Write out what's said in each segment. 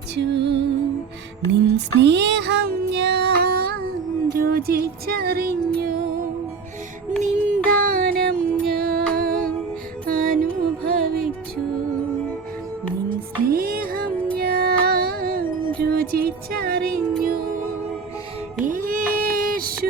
അനുഭവിച്ചു നിൻ സ്നേഹം ഞാൻ രുചിച്ചറിഞ്ഞു. നിന്ദാനം ഞാൻ അനുഭവിച്ചു. നിൻ സ്നേഹം ഞാൻ രുചിച്ചറിഞ്ഞു. യേശുവേ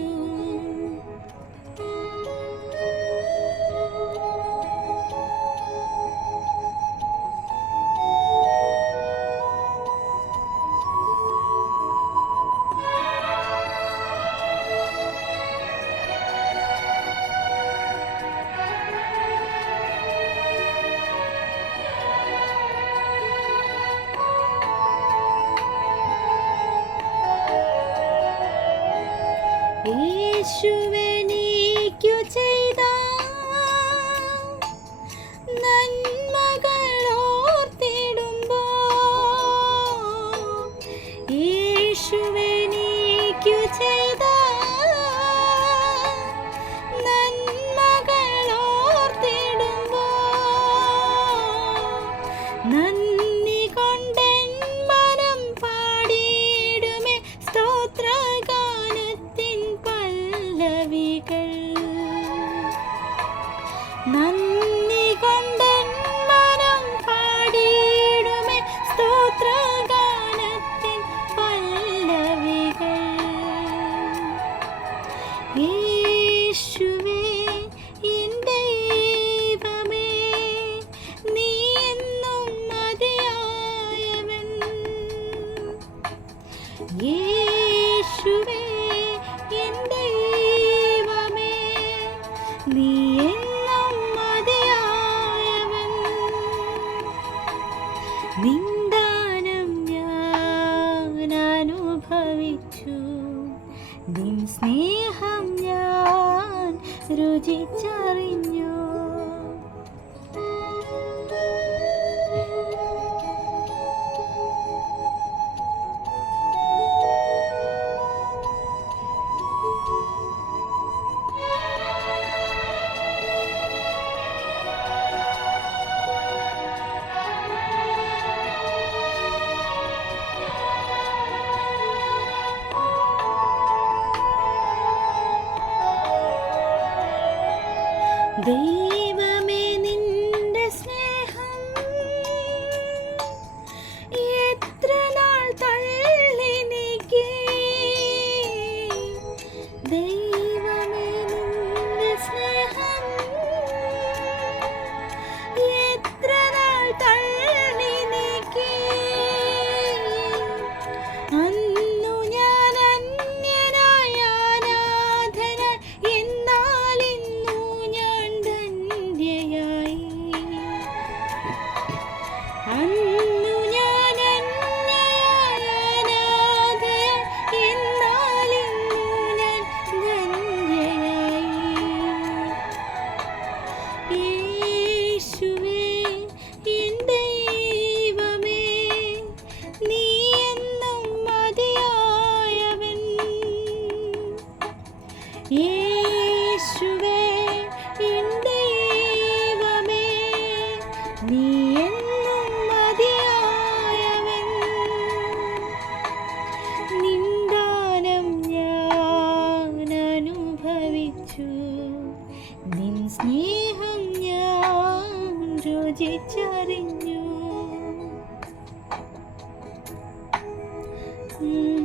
യേശുവെനിക്കു യേശുവേ നിൻ സ്നേഹം ഞാൻ രുചിച്ചറിഞ്ഞു. ദൈവമേ യേശുവേ എൻ ദൈവമേ നീ എന്നും മതിയായവൻ. നിന്ദാനം ഞാൻ അനുഭവിച്ചു. നിൻ സ്നേഹം ഞാൻ ഉം.